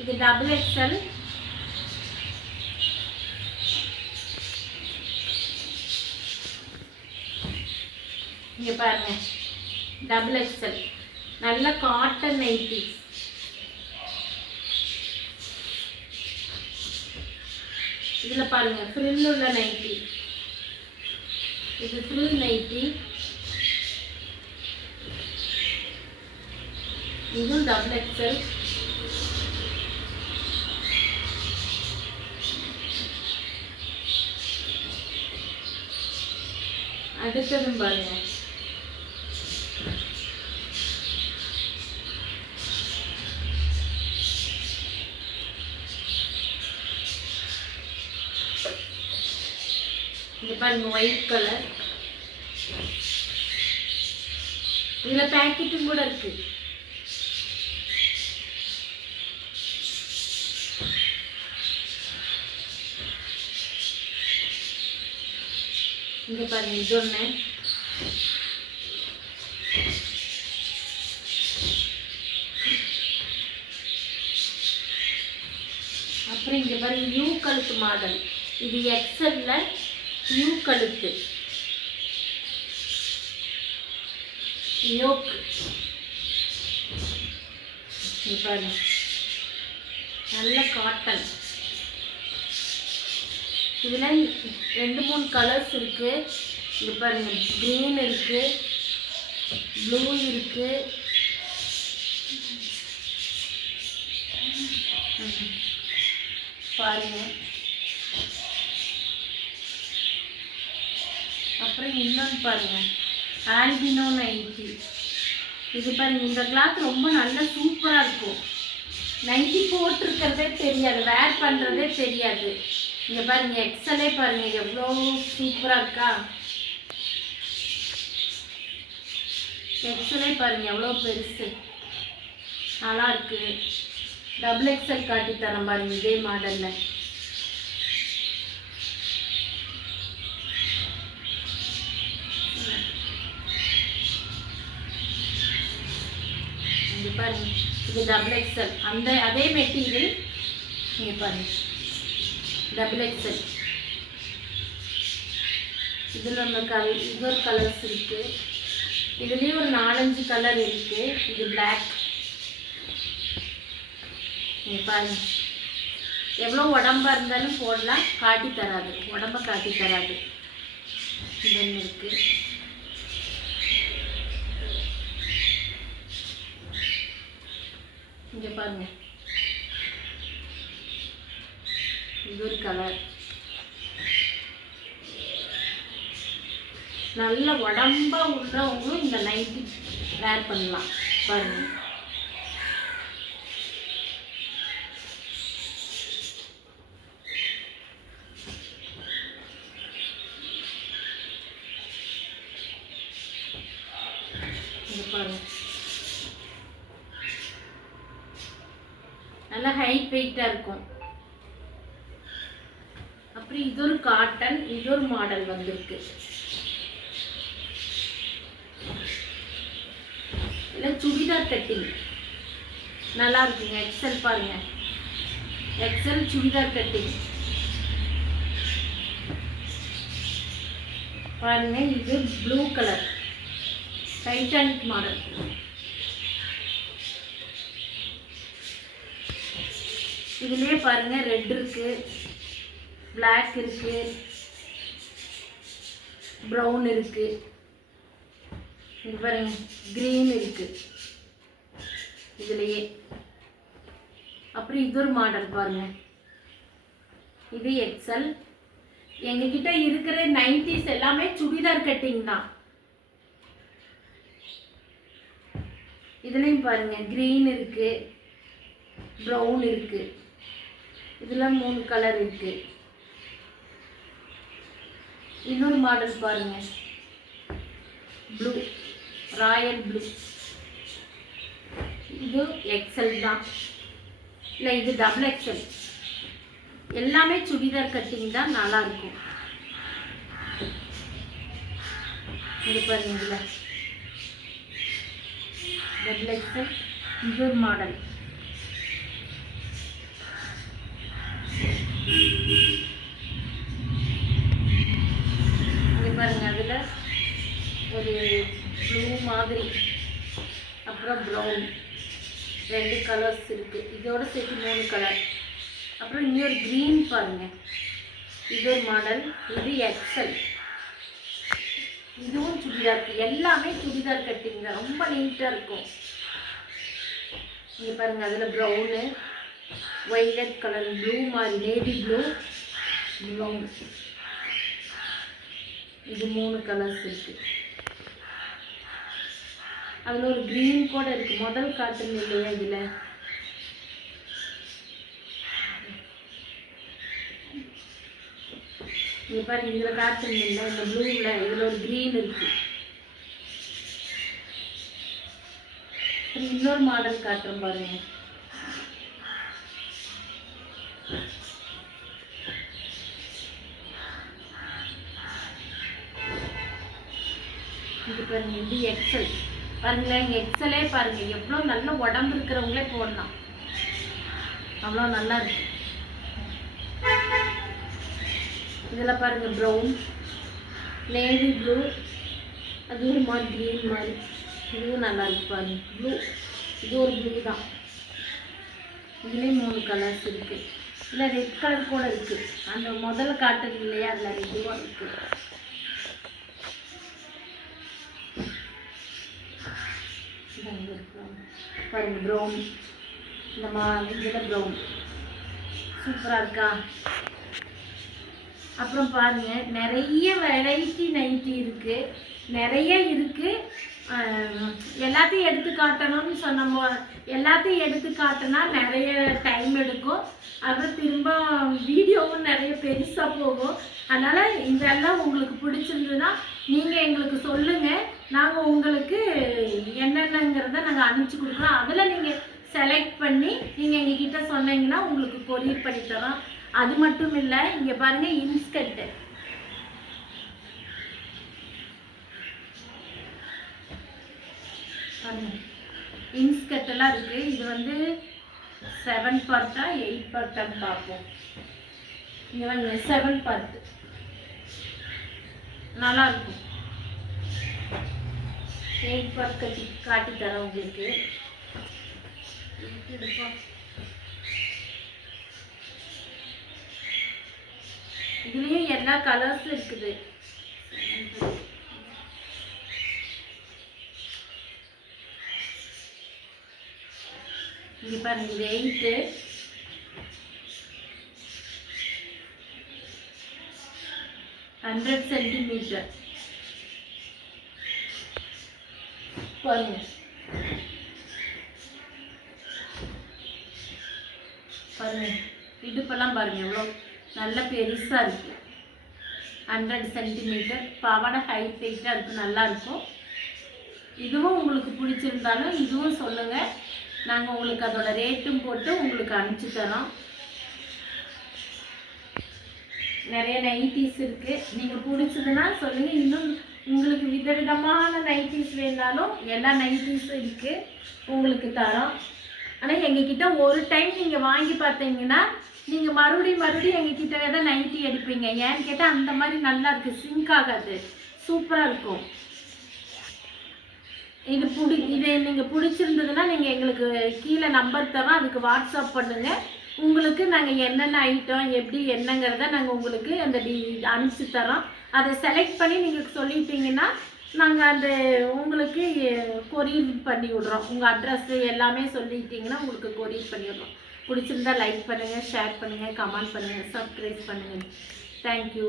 இது double XL. இங்கே பாருங்க, டபுள் எக்ஸ்எல், நல்ல காட்டன் நைட்டி. இதில் பாருங்க ஃப்ரில் உள்ள நைட்டி. இது ஃப்ரில் நைட்டி. இதுவும் டபுள் எக்ஸ்எல். அடுத்ததும் பாருங்க, இது பாருங்க ஒயிட் கலர். இதுல பேக்கெட்டும் கூட இருக்கு. இங்க பாருங்க, இது ஒண்ணு. அப்புறம் இங்க பாருங்க யூ கழுத்து மாடல். இது எக்ஸல்ல யூ கழுத்து, யோக். இங்க பாருங்க நல்ல காட்டன். இதுல 2-3 கலர்ஸ் இருக்கு. இங்க பாருங்க, கிரீன் இருக்கு, ப்ளூ இருக்கு, பாருங்க. அப்புறம் இன்னொன்று பாருங்க, ஆல்பினோ நைட்டி. இது பாருங்க, இந்த கிளாத் ரொம்ப நல்ல சூப்பரா இருக்கும். நைட்டி போட்டிருக்கிறதே தெரியாது, வேர் பண்றதே தெரியாது. இங்க பாருங்க எக்ஸலே பாருங்க எவ்வளோ சூப்பரா இருக்கா. எக்ஸலே பாருங்க எவ்வளோ பெருசு, நல்லா இருக்கு. டபுள் எக்ஸல் காட்டி தரேன் பாருங்க இதே மாடல்ல. இங்க பாருங்க, இது டபுள் எக்ஸல், அதே மெட்டீரியல். இங்க பாருங்க டபுள் எக்ஸல். இதில் நம்ம இன்னொரு கலர்ஸ் இருக்கு. இதுலேயும் ஒரு 4-5 கலர் இருக்கு. இது பிளாக். பாருங்க எவ்வளோ உடம்பா இருந்தாலும் போடலாம், காட்டி தராது, உடம்ப காட்டி தராது. இது இருக்கு. இங்க பாருங்க, இது ஒரு கலர். நல்ல உடம்பா உள்ளவங்களும் இந்த நைட்டி வேர் பண்ணலாம். பாருங்க பாருங்க நல்லா ஹைட் வெயிட்டா இருக்கும். அப்புறம் இது ஒரு காட்டன், இது ஒரு மாடல் வந்திருக்கு. இல்லை சுடிதார் கட்டிங் நல்லா இருக்குங்க. எக்ஸல் பாருங்க, எக்ஸல் சுடிதார் கட்டிங் பாருங்க. இது ப்ளூ கலர் டைட்டானிக் மாடல். இதுலயே பாருங்க ரெட் இருக்கு, பிளாக் இருக்கு, ப்ரௌன் இருக்கு, இது பாருங்க கிரீன் இருக்கு இதுலயே. அப்புறம் இது ஒரு மாடல் பாருங்க, இது எக்ஸல். எங்ககிட்ட இருக்கிற நைட்டிஸ் எல்லாமே சுடிதார் கட்டிங் தான். இதுலயும் பாருங்க கிரீன் இருக்கு, ப்ரௌன் இருக்கு, இதுல 3 கலர் இருக்கு. இன்னொரு மாடல் பாருங்க, ப்ளூ, ராயல் ப்ளூ. இது எக்ஸல் தான், இல்லை இது டபுள் எக்ஸல். எல்லாமே சுடிதார் கட்டிங் தான், நல்லா இருக்கும். இது பாருங்க, இதுல டபுள் எக்ஸல். இது ஒரு மாடல். மாதிரி, அப்புறம் ப்ரௌன், 2 கலர்ஸ் இருக்குது. இதோட சேர்த்து 3 கலர். அப்புறம் இன்னொரு க்ரீன் பாருங்கள், இது ஒரு மாடல். இது எக்ஸல், இதுவும் சுடிதார். எல்லாமே சுடிதார் கட்டிங்க, ரொம்ப நீட்டாக இருக்கும். இங்கே பாருங்கள், அதில் ப்ரௌனு, வைலட் கலர், ப்ளூ மாதிரி, நேவி ப்ளூ, ப்ரௌன், இது 3 கலர்ஸ் இருக்குது. அதில் ஒரு க்ரீன் கூட இருக்குது. முதல் காட்டன் இல்லையா இதில், இங்கே பாருங்க, இதில் காட்டன் இல்லை, இந்த ப்ளூவில் இதில் ஒரு க்ரீன் இருக்குது. இன்னொரு மாடல் காட்டுறோம் பாருங்க. இது பாருங்க, இது எக்ஸல். பாருங்களேன், இங்கே எக்ஸலே பாருங்கள், எவ்வளோ நல்ல உடம்பு இருக்கிறவங்களே போடலாம், அவ்வளோ நல்லா இருக்கு. இதில் பாருங்கள், ப்ரௌன், நேவி ப்ளூ, அது ஒரு மாதிரி க்ரீன் மாதிரி, இதுவும் நல்லா இருக்கு பாருங்க. ப்ளூ, இது ஒரு ப்ளூ தான். இதுலேயும் 3 கலர்ஸ் இருக்குது. இதில் ரெட் கலர் கூட இருக்குது. அந்த முதல்ல காட்டுறது இல்லையா, அதில் ரெட்டுவாக இருக்குது. பாருங்க, ப்ரௌன், இந்த இதில் ப்ரௌன் சூப்பராக இருக்கா. அப்புறம் பாருங்கள், நிறைய வெரைட்டி நைட்டி இருக்குது, நிறைய இருக்குது. எல்லாத்தையும் எடுத்து காட்டணும்னு சொன்னோம், எல்லாத்தையும் எடுத்து காட்டினா நிறைய டைம் எடுக்கும். அப்புறம் திரும்ப வீடியோவும் நிறைய பெருசாக போகும். அதனால் இதெல்லாம் உங்களுக்கு பிடிச்சிருந்ததுன்னா நீங்கள் எங்களுக்கு சொல்லுங்கள், நாங்கள் உங்களுக்கு என்னென்னங்கிறத நாங்கள் அனுப்பிச்சி கொடுக்குறோம். அதில் நீங்கள் செலக்ட் பண்ணி நீங்கள் எங்ககிட்ட சொன்னீங்கன்னா உங்களுக்கு கொரியர் பண்ணி தரோம். அது மட்டும் இல்லை, இங்கே பாருங்கள், இன்ஸ்கர்ட்டு பாருங்கள், இன்ஸ்கர்ட்டெல்லாம் இருக்குது. இது வந்து 7 பார்ட்டா 8 பார்ட்டான்னு பார்ப்போம். இங்கே வந்து 7 பார்ட்டு நல்லாயிருக்கும். 8 பார்ட் காட்டி தரேன் உங்களுக்கு. இதுலேயும் எல்லா கலர்ஸும் இருக்குது. இங்கே பாருங்க, இது 8, 100 சென்டிமீட்டர் பாருங்க. பாருங்க, இடுப்பெல்லாம் பாருங்க எவ்வளோ நல்ல பெருசாக இருக்குது. 100 சென்டிமீட்டர், பாவாடை ஹைட் வெயிட்டாக இருக்குது, நல்லாயிருக்கும். இதுவும் உங்களுக்கு பிடிச்சிருந்தாலும் இதுவும் சொல்லுங்கள், நாங்கள் உங்களுக்கு அதோட ரேட்டும் போட்டு உங்களுக்கு அனுப்பிச்சி தரோம். நிறைய நைட்டிஸ் இருக்குது, நீங்கள் பிடிச்சதுன்னா சொல்லுங்கள். இன்னும் உங்களுக்கு விதவிதமான நைட்டிஸ் வேணாலும் எல்லா நைட்டிஸும் இருக்குது, உங்களுக்கு தரோம். ஆனால் எங்ககிட்ட ஒரு டைம் நீங்கள் வாங்கி பார்த்தீங்கன்னா நீங்கள் மறுபடியும் எங்ககிட்ட தான் நைட்டி எடுப்பீங்க. ஏன்னு கேட்டால் அந்த மாதிரி நல்லா இருக்குது, சிங்க் ஆகாது, சூப்பராக இருக்கும். இதை நீங்கள் பிடிச்சிருந்ததுன்னா நீங்கள் எங்களுக்கு கீழே நம்பர் தரோம், அதுக்கு வாட்ஸ்அப் பண்ணுங்கள். உங்களுக்கு நாங்கள் என்னென்ன ஐட்டம் எப்படி என்னங்கிறத நாங்கள் உங்களுக்கு அந்த அனுப்பிச்சி தரோம். அதை செலக்ட் பண்ணி நீங்கள் சொல்லிட்டீங்கன்னா நாங்கள் அந்த உங்களுக்கு கொரியர் பண்ணி விட்றோம். உங்கள் அட்ரஸ்ஸு எல்லாமே சொல்லிட்டீங்கன்னா உங்களுக்கு கொரியர் பண்ணி விட்றோம். பிடிச்சிருந்தா லைக் பண்ணுங்கள், ஷேர் பண்ணுங்கள், கமெண்ட் பண்ணுங்கள், சப்ஸ்கிரைப் பண்ணுங்கள். தேங்க்யூ.